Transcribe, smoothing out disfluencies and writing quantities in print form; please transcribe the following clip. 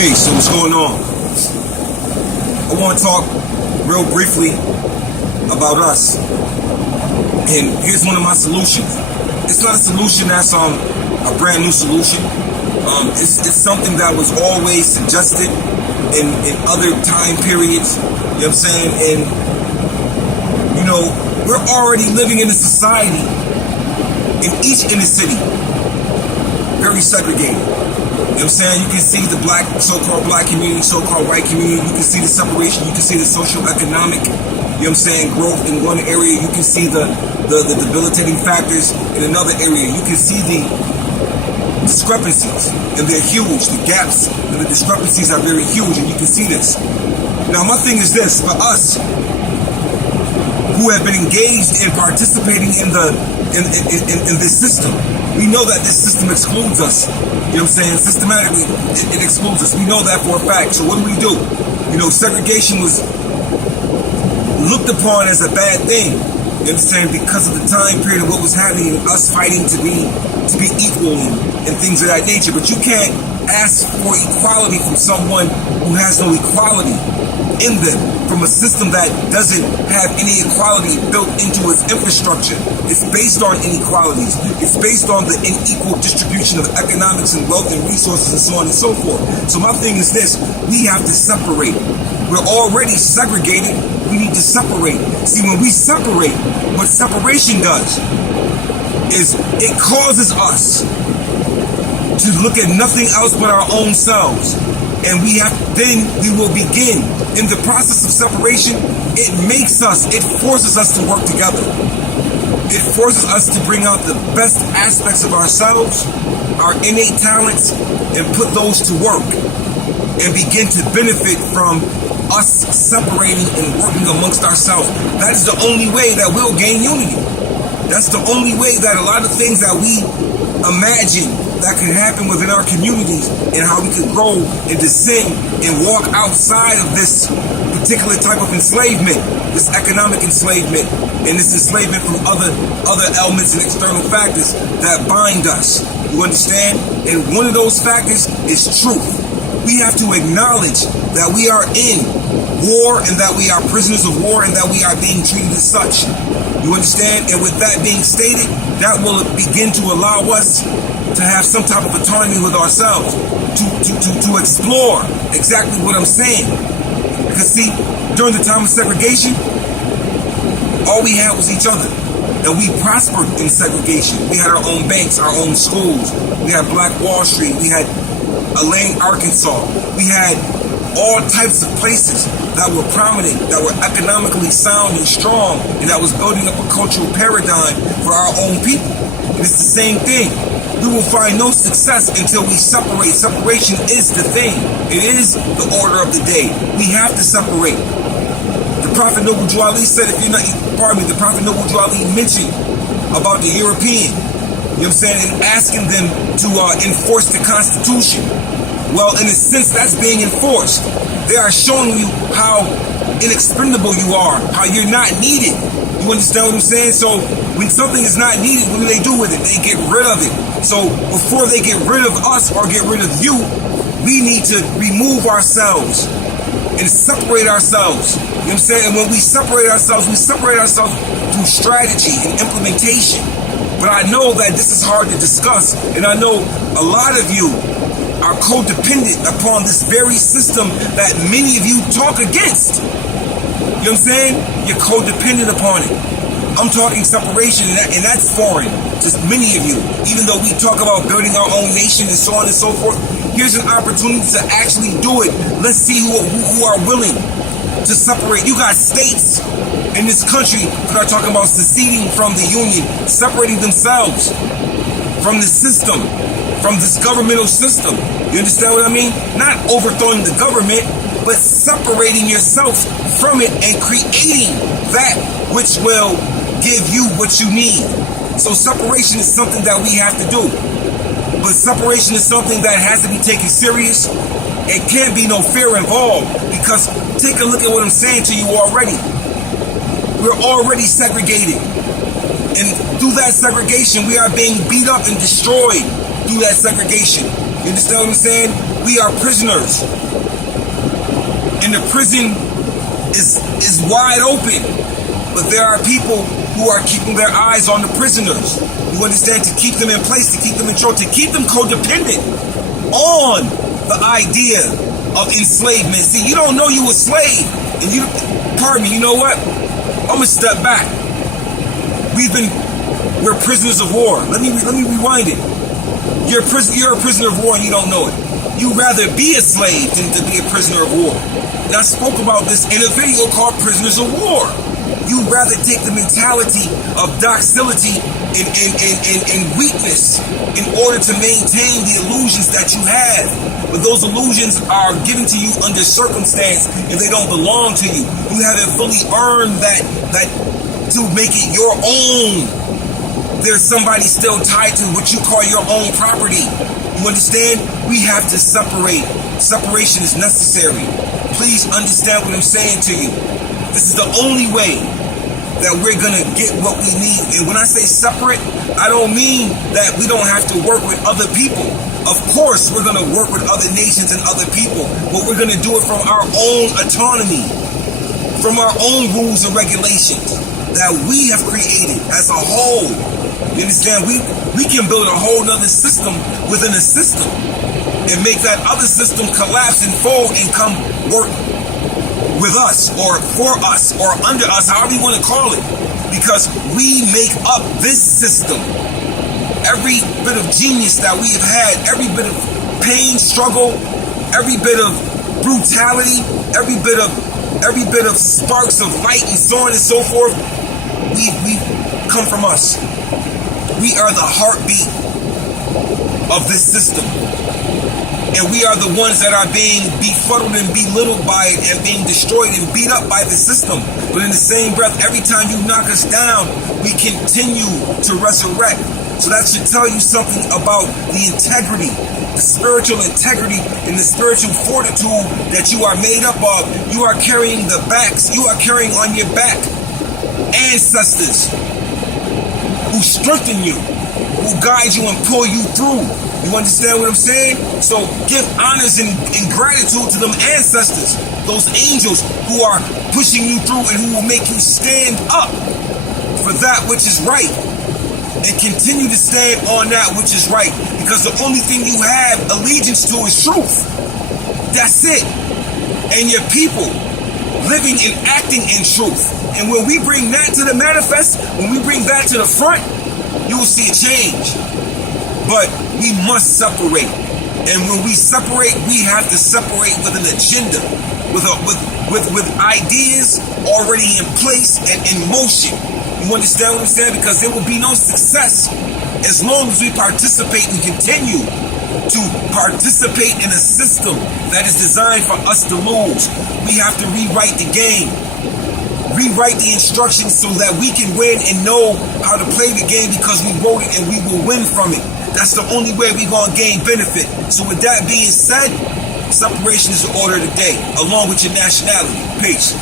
Hey, so what's going on? I want to talk real briefly about us. And here's one of my solutions. It's not a solution that's a brand new solution. It's something that was always suggested in other time periods. You know what I'm saying? And, you know, we're already living in a society in each inner city, very segregated. You know what I'm saying? You can see the so-called black community, so-called white community. You can see the separation. You can see the socio-economic, you know what I'm saying, growth in one area. You can see the debilitating factors in another area. You can see the discrepancies, and they're huge. The gaps and the discrepancies are very huge, and you can see this. Now, my thing is this. For us who have been engaged in participating in this system, we know that this system excludes us. You know what I'm saying? Systematically, it excludes us. We know that for a fact. So what do? You know, segregation was looked upon as a bad thing. You know what I'm saying? Because of the time period of what was happening and us fighting to be equal and things of that nature. But you can't ask for equality from someone who has no equality in them, from a system that doesn't have any equality built into its infrastructure. It's based on inequalities. It's based on the unequal distribution of economics and wealth and resources and so on and so forth. So my thing is this: we have to separate. We're already segregated. We need to separate. See, when we separate, what separation does is it causes us to look at nothing else but our own selves. And then we will begin. In the process of separation, it forces us to work together. It forces us to bring out the best aspects of ourselves, our innate talents, and put those to work and begin to benefit from us separating and working amongst ourselves. That is the only way that we'll gain unity. That's the only way that a lot of things that we imagine that can happen within our communities and how we can grow and descend and walk outside of this particular type of enslavement, this economic enslavement, and this enslavement from other elements and external factors that bind us. You understand? And one of those factors is truth. We have to acknowledge that we are in war and that we are prisoners of war and that we are being treated as such. You understand? And with that being stated, that will begin to allow us to have some type of autonomy with ourselves, to explore exactly what I'm saying. Because see, during the time of segregation, all we had was each other. And we prospered in segregation. We had our own banks, our own schools. We had Black Wall Street. We had Elaine, Arkansas. We had all types of places that were prominent, that were economically sound and strong, and that was building up a cultural paradigm for our own people. And it's the same thing. We will find no success until we separate. Separation is the thing. It is the order of the day. We have to separate. The Prophet Noble Drew Ali said, the Prophet Noble Drew Ali mentioned about the European, you know what I'm saying, and asking them to enforce the Constitution. Well, in a sense, that's being enforced. They are showing you how inexpendable you are, how you're not needed. You understand what I'm saying? So when something is not needed, what do they do with it? They get rid of it. So before they get rid of us or get rid of you, we need to remove ourselves and separate ourselves. You know what I'm saying? And when we separate ourselves through strategy and implementation. But I know that this is hard to discuss, and I know a lot of you are codependent upon this very system that many of you talk against. You know what I'm saying? You're codependent upon it. I'm talking separation, and that's foreign to many of you. Even though we talk about building our own nation and so on and so forth, here's an opportunity to actually do it. Let's see who are willing to separate. You got states in this country that are talking about seceding from the union, separating themselves from the system, from this governmental system. You understand what I mean? Not overthrowing the government, but separating yourself from it and creating that which will give you what you need. So separation is something that we have to do. But separation is something that has to be taken serious. It can't be no fear involved, because take a look at what I'm saying to you already. We're already segregated. And through that segregation, we are being beat up and destroyed through that segregation. You understand what I'm saying? We are prisoners. And the prison is wide open. But there are people who are keeping their eyes on the prisoners. You understand? To keep them in place, to keep them in control, to keep them codependent on the idea of enslavement. See, you don't know you a slave. And pardon me, you know what? I'm going to step back. We're prisoners of war. Let me rewind it. You're a prisoner of war and you don't know it. You'd rather be a slave than to be a prisoner of war. And I spoke about this in a video called Prisoners of War. You'd rather take the mentality of docility and weakness in order to maintain the illusions that you have. But those illusions are given to you under circumstance and they don't belong to you. You haven't fully earned that to make it your own. There's somebody still tied to what you call your own property. You understand? We have to separate. Separation is necessary. Please understand what I'm saying to you. This is the only way that we're going to get what we need. And when I say separate, I don't mean that we don't have to work with other people. Of course, we're going to work with other nations and other people, but we're going to do it from our own autonomy, from our own rules and regulations that we have created as a whole. You understand? We can build a whole nother system within a system and make that other system collapse and fold and come work with us or for us or under us, however you want to call it, because we make up this system. Every bit of genius that we have had, every bit of pain, struggle, every bit of brutality, every bit of sparks of light and so on and so forth, we come from us. We are the heartbeat of this system. And we are the ones that are being befuddled and belittled by it and being destroyed and beat up by the system. But in the same breath, every time you knock us down, we continue to resurrect. So that should tell you something about the integrity, the spiritual integrity and the spiritual fortitude that you are made up of. You are carrying you are carrying on your back ancestors who strengthen you, who guide you and pull you through. You understand what I'm saying? So give honors and gratitude to them ancestors, those angels who are pushing you through and who will make you stand up for that which is right and continue to stand on that which is right, because the only thing you have allegiance to is truth. That's it. And your people living and acting in truth. And when we bring that to the manifest, when we bring that to the front, you will see a change. But we must separate. And when we separate, we have to separate with an agenda, with ideas already in place and in motion. You understand what I'm saying? Because there will be no success as long as we participate and continue to participate in a system that is designed for us to lose. We have to rewrite the game, rewrite the instructions so that we can win and know how to play the game, because we wrote it and we will win from it. That's the only way we're going to gain benefit. So with that being said, separation is the order of the day, along with your nationality. Peace.